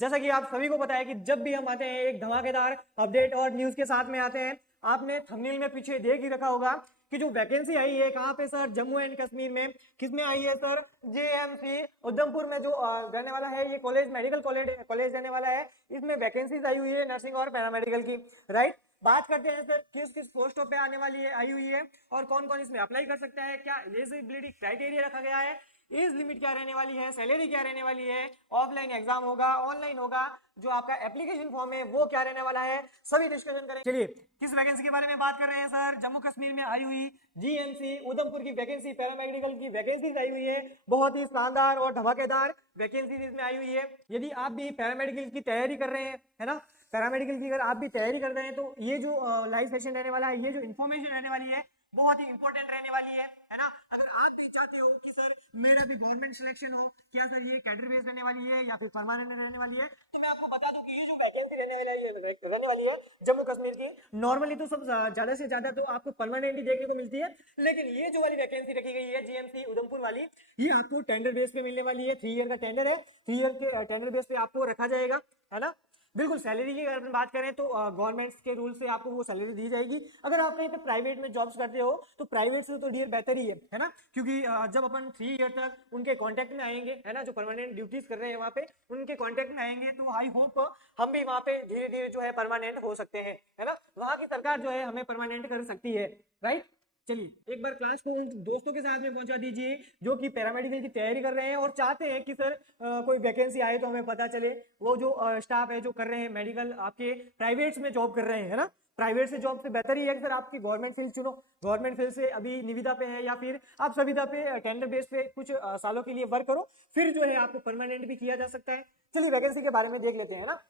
जैसा कि आप सभी को पता है कि जब भी हम आते हैं एक धमाकेदार अपडेट और न्यूज के साथ में आते हैं। आपने थंबनेल में पीछे देख ही रखा होगा कि जो वैकेंसी आई है कहाँ पे सर, जम्मू एंड कश्मीर में। किसमें आई है सर? जेएमसी उधमपुर में जो रहने वाला है ये कॉलेज, मेडिकल कॉलेज रहने वाला है। इसमें वैकेंसीज आई हुई है नर्सिंग और पैरामेडिकल की, राइट। बात करते हैं सर किस किस पोस्टों पे आने वाली है, आई हुई है और कौन कौन इसमें अप्लाई कर सकता है, क्या एलिजिबिलिटी क्राइटेरिया रखा गया है, एज लिमिट क्या रहने वाली है, सैलरी क्या रहने वाली है, ऑफलाइन एग्जाम होगा, ऑनलाइन होगा, जो आपका एप्लीकेशन फॉर्म है वो क्या रहने वाला है, सभी डिस्कशन करें। चलिए किस वैकेंसी के बारे में बात कर रहे हैं सर? जम्मू कश्मीर में आई हुई जीएमसी उधमपुर की वैकेंसी, पैरामेडिकल की वैकेंसी आई हुई है। बहुत ही शानदार और धमाकेदार वैकेंसी इसमें आई हुई है। यदि आप भी पैरामेडिकल की तैयारी कर रहे हैं, है ना, पैरामेडिकल की अगर आप भी तैयारी कर रहे हैं तो ये जो लाइव सेशन रहने वाला है, ये जो इन्फॉर्मेशन रहने वाली है बहुत ही इंपॉर्टेंट रहने वाली है ना। अगर आप भी चाहते हो कि सर मेरा भी गवर्नमेंट सिलेक्शन हो, क्या सर ये कैडर बेस रहने वाली है या फिर परमानेंट रहने वाली है, तो मैं आपको बता दूं कि ये जो वैकेंसी रहने वाली है जम्मू कश्मीर की, नॉर्मली तो सब ज्यादा से ज्यादा तो आपको परमानेंट ही देखने को मिलती है, लेकिन ये जो वाली वैकेंसी रखी गई है जीएमसी उधमपुर वाली, ये आपको टेंडर बेस पे मिलने वाली है। 3 ईयर का टेंडर है, 3 ईयर के टेंडर बेस पे आपको रखा जाएगा, है ना। बिल्कुल सैलरी की अगर बात करें तो गवर्नमेंट के रूल से आपको वो सैलरी दी जाएगी। अगर आप कहीं पे प्राइवेट में जॉब्स करते हो तो प्राइवेट से तो डियर बेहतर ही है ना, क्योंकि जब अपन 3 ईयर तक उनके कांटेक्ट में आएंगे, है ना, जो परमानेंट ड्यूटीज कर रहे हैं वहाँ पे उनके कांटेक्ट में आएंगे, तो आई होप हम भी वहाँ पे धीरे धीरे जो है परमानेंट हो सकते हैं, है ना। वहाँ की सरकार जो है हमें परमानेंट कर सकती है, राइट। चलिए एक बार क्लास को उन दोस्तों के साथ में पहुंचा दीजिए जो कि पैरामेडिकल की तैयारी कर रहे हैं और चाहते हैं कि सर कोई वैकेंसी आए तो हमें पता चले। वो जो स्टाफ है जो कर रहे हैं मेडिकल, आपके प्राइवेट्स में जॉब कर रहे हैं, है ना, प्राइवेट से जॉब से बेहतर ही है कि सर आपकी गवर्नमेंट फील्ड चुनो। गवर्नमेंट फील्ड से अभी निविदा पे है या फिर आप सविदा पे टेंडर बेस पे कुछ सालों के लिए वर्क करो, फिर जो है आपको परमानेंट भी किया जा सकता है। चलिए वैकेंसी के बारे में देख लेते हैं ना।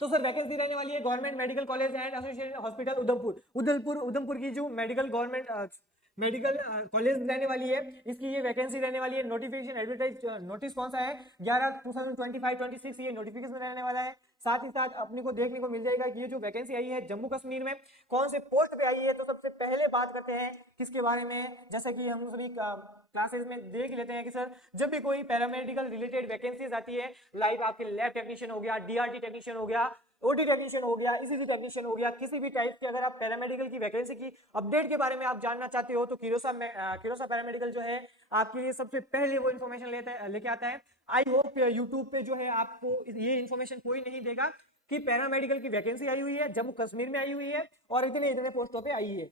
तो सर वैकेंसी रहने वाली है government medical college and associated hospital Udhampur की जो मेडिकल गवर्नमेंट मेडिकल कॉलेज रहने वाली है, इसकी ये वैकेंसी रहने वाली है। नोटिफिकेशन एडवर्टाइज नोटिस कौन सा है? 11/2025-26 ये नोटिफिकेशन रहने वाला है। साथ ही साथ अपने को देखने को मिल जाएगा कि ये जो वैकेंसी आई है जम्मू कश्मीर में कौन से पोस्ट पे आई है। तो सबसे पहले बात करते हैं किसके बारे में, जैसे कि हम सभी क्लासेस में देख लेते हैं कि सर जब भी कोई पैरामेडिकल रिलेटेड वैकेंसीज आती है, लाइक आपके लैब टेक्नीशियन हो गया, डीआरटी टेक्नीशियन हो गया, ओटी टेक्नीशियन हो गया, ईसीजी टेक्नीशियन हो गया, किसी भी टाइप के अगर आप पैरामेडिकल की वैकेंसी की अपडेट के बारे में आप जानना चाहते हो तो किरोसा पैरामेडिकल जो है आपके लिए सबसे पहले वो इन्फॉर्मेशन लेके आता है। आई होप यूट्यूब पे जो है आपको ये इन्फॉर्मेशन कोई नहीं देगा कि पैरामेडिकल की वैकेंसी आई हुई है, जम्मू कश्मीर में आई हुई है और इतने इतने पोस्टों पे आई है।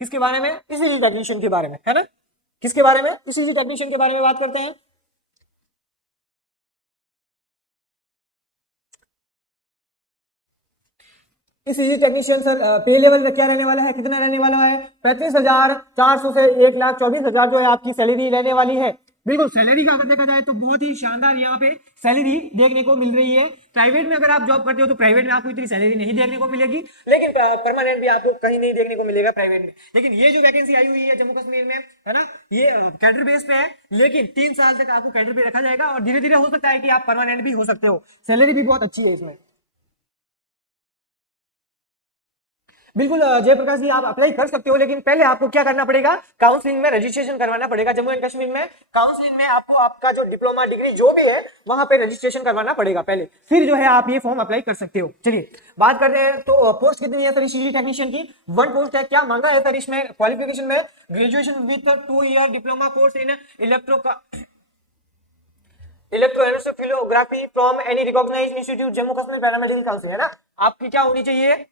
किसके बारे में? ईसीजी टेक्नीशियन के बारे में, है ना। किसके बारे में? ईसीजी टेक्नीशियन के बारे में बात करते हैं। ईसीजी टेक्नीशियन सर पे लेवल क्या रहने वाला है, कितना रहने वाला है? 35,400 से 1,24,000 जो है आपकी सैलरी रहने वाली है। बिल्कुल सैलरी का अगर देखा जाए तो बहुत ही शानदार यहाँ पे सैलरी देखने को मिल रही है। प्राइवेट में अगर आप जॉब करते हो तो प्राइवेट में आपको इतनी सैलरी नहीं देखने को मिलेगी, लेकिन परमानेंट भी आपको कहीं नहीं देखने को मिलेगा प्राइवेट में। लेकिन ये जो वैकेंसी आई हुई है जम्मू कश्मीर में, है ना, ये कैडर बेस पे है, लेकिन 3 साल तक आपको कैडर पे रखा जाएगा और धीरे धीरे हो सकता है कि आप परमानेंट भी हो सकते हो। सैलरी भी बहुत अच्छी है इसमें। बिल्कुल जयप्रकाश जी आप अप्लाई कर सकते हो, लेकिन पहले आपको क्या करना पड़ेगा? काउंसलिंग में रजिस्ट्रेशन करवाना पड़ेगा। जम्मू एंड कश्मीर में काउंसलिंग में आपको आपका जो डिप्लोमा डिग्री जो भी है वहां पे रजिस्ट्रेशन करवाना पड़ेगा पहले, फिर जो है आप ये फॉर्म अप्लाई कर सकते हो। चलिए बात करते हैं तो पोस्ट कितनी है सर ईसीजी टेक्नीशियन की? 1 पोस्ट है। क्या मांगा है सर इसमें? क्वालिफिकेशन में graduation with 2 year diploma course in electroencephalography from any recognised institute Jammu Kashmir paramedical council, है ना। आपकी क्या होनी चाहिए?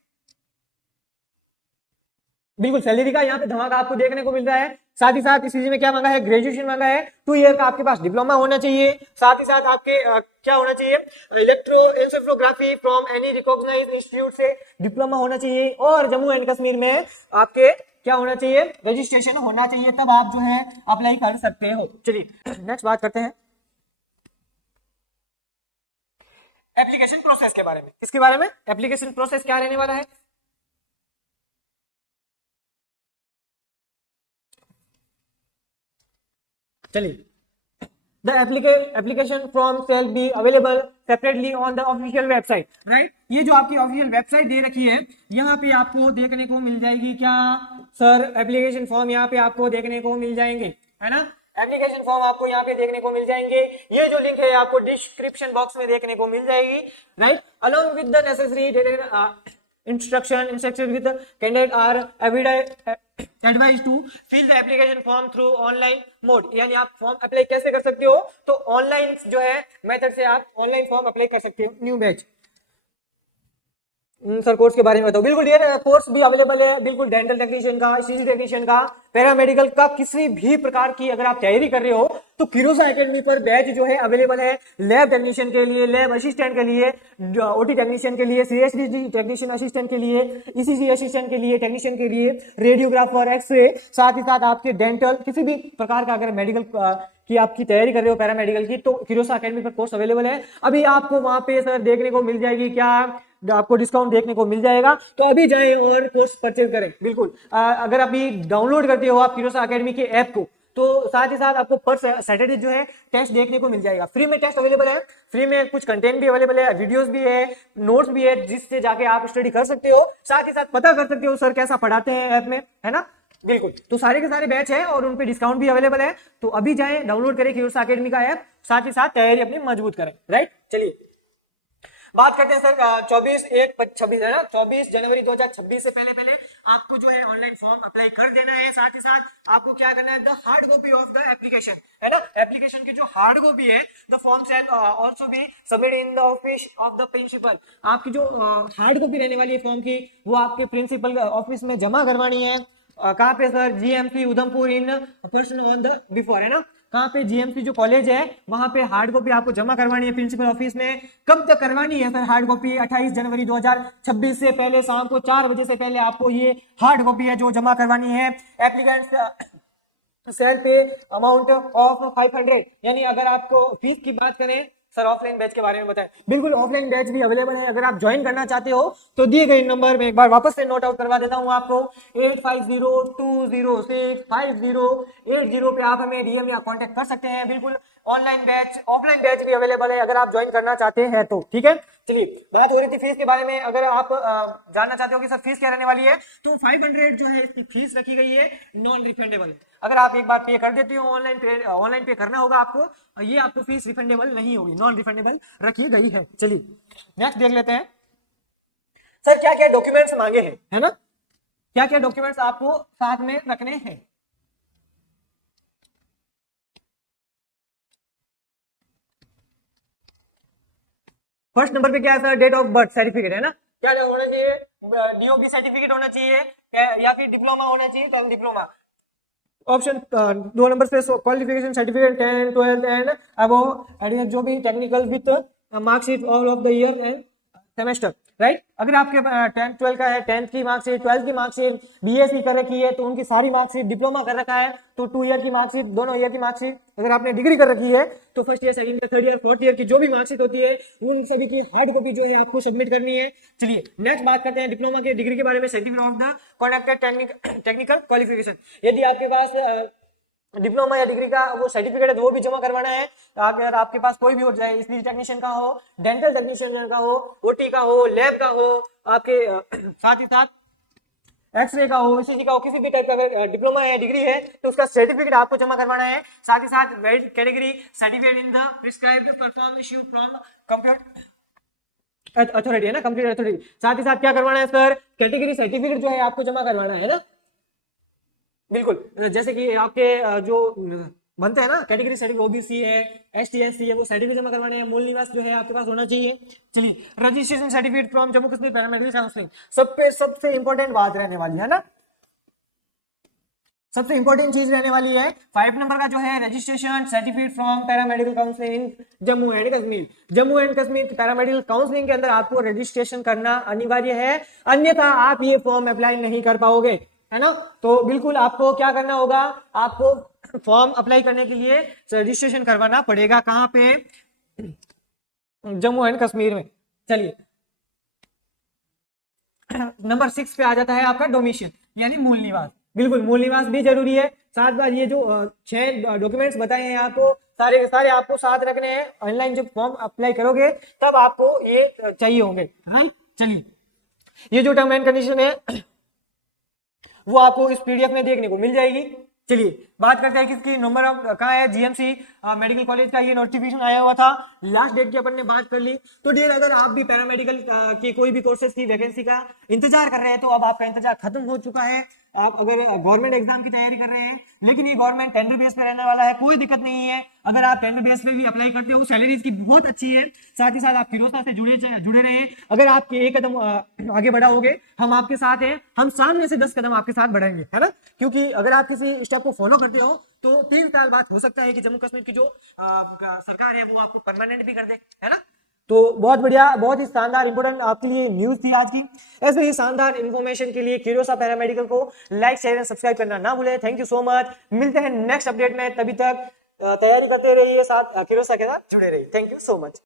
बिल्कुल सैलरी का यहाँ पे धमाका आपको देखने को मिल रहा है। साथ ही साथ इस चीज में क्या मांगा है? ग्रेजुएशन मांगा है, 2 ईयर का आपके पास डिप्लोमा होना चाहिए। साथ ही साथ आपके क्या होना चाहिए? इलेक्ट्रोएन्सेफेलोग्राफी फ्रॉम एनी रिकॉग्नाइज्ड इंस्टीट्यूट से डिप्लोमा होना चाहिए और जम्मू एंड कश्मीर में आपके क्या होना चाहिए? रजिस्ट्रेशन होना चाहिए, तब आप जो है अप्लाई कर सकते हो। चलिए नेक्स्ट बात करते हैं एप्लीकेशन प्रोसेस के बारे में। किसके बारे में? एप्लीकेशन प्रोसेस क्या रहने वाला है? चलिए the application form shall be available separately on the official website, right. ये जो आपकी ऑफिशियल वेबसाइट दे रखी है यहाँ पे आपको देखने को मिल जाएगी क्या सर? एप्लीकेशन फॉर्म यहाँ पे आपको देखने को मिल जाएंगे, है ना। एप्लीकेशन फॉर्म आपको यहाँ पे देखने को मिल जाएंगे। ये जो लिंक है आपको डिस्क्रिप्शन बॉक्स में देखने को मिल जाएगी, right. Along with the necessary instruction with the candidate are advised to fill the application form through online mode। यानी आप फॉर्म अप्लाई कैसे कर सकते हो, तो ऑनलाइन जो है मेथड से आप ऑनलाइन फॉर्म अप्लाई कर सकते हो। न्यू बैच सर कोर्स के बारे में बताओ। बिल्कुल डियर, कोर्स भी अवेलेबल है, बिल्कुल डेंटल टेक्नीशियन का, सीजी टेक्नीशियन का, पैरामेडिकल का, किसी भी प्रकार की अगर आप तैयारी कर रहे हो तो फिरोजा एकेडमी पर बैच जो है अवेलेबल है। लैब टेक्नीशियन के लिए, लैब असिस्टेंट के लिए, ओटी टेक्नीशियन के लिए, सीएसडी टेक्नीशियन असिस्टेंट के लिए, ईसीजी असिस्टेंट के लिए, टेक्नीशियन के लिए, रेडियोग्राफर, एक्सरे, साथ ही साथ आपके डेंटल, किसी भी प्रकार का अगर मेडिकल की आपकी तैयारी कर रहे हो पैरामेडिकल की, तो फिरोजा एकेडमी पर कोर्स अवेलेबल है। अभी आपको वहां पे सर देखने को मिल जाएगी क्या, आपको डिस्काउंट देखने को मिल जाएगा, तो अभी जाएं और कोर्स परचेज करें। बिल्कुल अगर अभी डाउनलोड करते हो आप फिरोजा एकेडमी के ऐप को, तो साथ ही साथ आपको पर सैटरडे जो है टेस्ट देखने को मिल जाएगा। फ्री में टेस्ट अवेलेबल है, फ्री में कुछ कंटेंट भी अवेलेबल है, वीडियोस भी है, नोट्स भी है, जिससे जाके आप स्टडी कर सकते हो। साथ ही साथ पता कर सकते हो सर कैसा पढ़ाते हैं ऐप में, है ना। बिल्कुल, तो सारे के सारे बैच है और उन पे डिस्काउंट भी अवेलेबल है। तो अभी जाएं, डाउनलोड करें फिरोजा एकेडमी का ऐप, साथ ही साथ तैयारी अपनी मजबूत करें, राइट। चलिए बात करते हैं सर 24/1/26 है ना, 24 जनवरी 2026 से पहले आपको जो है ऑनलाइन फॉर्म अप्लाई कर देना है। साथ ही साथ आपको क्या करना है, the hard copy of the application, है ना, एप्लीकेशन की जो हार्ड कॉपी है, the form shall also be submit in the office of the principal. आपकी जो हार्ड कॉपी रहने वाली है फॉर्म की, वो आपके प्रिंसिपल ऑफिस में जमा करवानी है। कहाँ पे sir, GMC Udhampur in person on the before, है ना, कहाँ पे, जीएमसी जो कॉलेज है वहां पे हार्ड कॉपी आपको जमा करवानी है प्रिंसिपल ऑफिस में। कब तक करवानी है सर हार्ड कॉपी, 28 जनवरी 2026 से पहले, शाम को 4 बजे से पहले आपको ये हार्ड कॉपी है जो जमा करवानी है। एप्लीकेंट्स सेल पे अमाउंट ऑफ 500, यानी अगर आपको फीस की बात करें सर, ऑफलाइन बैच के बारे में बताएं। बिल्कुल ऑफलाइन बैच भी अवेलेबल है, अगर आप ज्वाइन करना चाहते हो तो दिए गए नंबर में एक बार वापस से नोट आउट करवा देता हूं आपको, 8502065080 पे आप हमें डीएम या कांटेक्ट कर सकते हैं। बिल्कुल ऑनलाइन बैच, ऑफलाइन बैच भी अवेलेबल है अगर आप ज्वाइन करना चाहते हैं तो, ठीक है। चलिए बात हो रही थी फीस के बारे में, अगर आप जानना चाहते हो कि सर फीस क्या रहने वाली है, तो 500 जो है इसकी फीस रखी गई है, नॉन रिफंडेबल। अगर आप एक बार पे कर देते हो ऑनलाइन पे करना होगा आपको, ये आपको फीस रिफंडेबल नहीं होगी, नॉन रिफंडेबल रखी गई है। चलिए नेक्स्ट देख लेते हैं सर क्या क्या डॉक्यूमेंट्स मांगे हैं, है ना, क्या क्या डॉक्यूमेंट्स आपको साथ में रखने हैं। फर्स्ट नंबर पे क्या है sir, date of birth certificate, है ना, क्या होना चाहिए, डीओबी सर्टिफिकेट होना चाहिए या फिर डिप्लोमा होना चाहिए, तो हम डिप्लोमा। ऑप्शन 2 नंबर पे क्वालिफिकेशन सर्टिफिकेट 10, 12 एंड अबव, जो भी technical with marksheet all of the year end semester, right. अगर आपके 10th 12 का है, 10th की मार्कशीट, 12th की मार्कशीट, बीएससी कर रखी है तो उनकी सारी मार्कशीट, डिप्लोमा कर रखा है तो 2 ईयर की मार्कशीट, दोनों ईयर की मार्कशीट, अगर आपने डिग्री कर रखी है तो first year, second year, third year, fourth year की जो भी मार्कशीट होती है उन सभी की हार्ड कॉपी जो है आपको सबमिट करनी है। चलिए नेक्स्ट बात करते हैं डिप्लोमा के डिग्री के बारे में, certificate of the कॉन्डक्टेड technical qualification. यदि आपके पास डिप्लोमा या डिग्री का वो सर्टिफिकेट है तो वो भी जमा करवाना है। अगर आपके पास कोई भी हो, चाहे स्पीच टेक्नीशियन का हो, डेंटल टेक्नीशियन का हो, ओटी का हो, लैब का हो, आपके साथ ही साथ एक्सरे का हो, ईसीजी का हो, किसी भी टाइप का अगर डिप्लोमा या डिग्री है तो उसका सर्टिफिकेट आपको जमा करवाना है। साथ ही साथ valid category certificate in the prescribed perform issue from computer authority, है ना, कंप्यूटर अथॉरिटी। साथ ही साथ क्या करवाना है सर, कैटेगरी सर्टिफिकेट जो है आपको जमा करवाना है ना। बिल्कुल जैसे कि आपके जो बनते हैं ना कैटेगरी सर्टिफिकेट, ओबीसी है, एसटी एससी है, वो सर्टिफिकेट जमा करवाने हैं। मूल निवास जो है आपके पास होना चाहिए। चलिए registration certificate from Jammu Kashmir paramedical counselling, सबसे इंपॉर्टेंट बात रहने वाली है ना, सबसे इंपॉर्टेंट चीज रहने वाली है 5 नंबर का जो है registration certificate from paramedical counselling in Jammu and Kashmir. Jammu and Kashmir paramedical counselling के अंदर आपको रजिस्ट्रेशन करना अनिवार्य है, अन्यथा आप ये फॉर्म अप्लाई नहीं कर पाओगे, है ना। तो बिल्कुल आपको क्या करना होगा, आपको फॉर्म अप्लाई करने के लिए रजिस्ट्रेशन करवाना पड़ेगा। कहां पे, जम्मू एंड कश्मीर में। चलिए नंबर 6 पे आ जाता है आपका डोमिशियल, यानी मूल निवास। बिल्कुल मूल निवास भी जरूरी है। साथ बार ये जो 6 डॉक्यूमेंट्स बताए हैं आपको, सारे के सारे आपको साथ रखने हैं। ऑनलाइन जब फॉर्म अप्लाई करोगे तब आपको ये चाहिए होंगे, राइट। चलिए ये जो टर्म एंड कंडीशन है वो आपको इस पीडीएफ में देखने को मिल जाएगी। चलिए बात करते हैं किसकी, नंबर ऑफ कहाँ है, जीएमसी मेडिकल कॉलेज का ये नोटिफिकेशन आया हुआ था, लास्ट डेट की अपन ने बात कर ली। तो डियर अगर आप भी पैरामेडिकल की कोई भी कोर्सेज की वैकेंसी का इंतजार कर रहे हैं तो अब आपका इंतजार खत्म हो चुका है। आप अगर गवर्नमेंट एग्जाम की तैयारी कर रहे हैं, लेकिन ये गवर्नमेंट टेंडर बेस पे रहने वाला है, कोई दिक्कत नहीं है। अगर आप टेंडर बेस पे भी अप्लाई करते हो, सैलरी इसकी बहुत अच्छी है, साथ ही साथ आप फिरोजशाह से जुड़े रहे। अगर आप एक कदम आगे बढ़ाओगे, हम आपके साथ हैं, हम सामने से 10 कदम आपके साथ बढ़ाएंगे, है ना। क्योंकि अगर आप किसी स्टेप को फॉलो करते हो तो 3 साल बाद हो सकता है कि जम्मू कश्मीर की जो सरकार है वो आपको परमानेंट भी कर दे, है ना। तो बहुत बढ़िया, बहुत ही शानदार इंपोर्टेंट आपके लिए न्यूज थी आज की। ऐसे ही शानदार इन्फॉर्मेशन के लिए क्यूरियोसा पैरामेडिकल को लाइक शेयर एंड सब्सक्राइब करना ना भूलें। थैंक यू सो मच, मिलते हैं नेक्स्ट अपडेट में, तभी तक तैयारी करते रहिए, साथ क्यूरियोसा के साथ जुड़े रहिए। Thank you so much.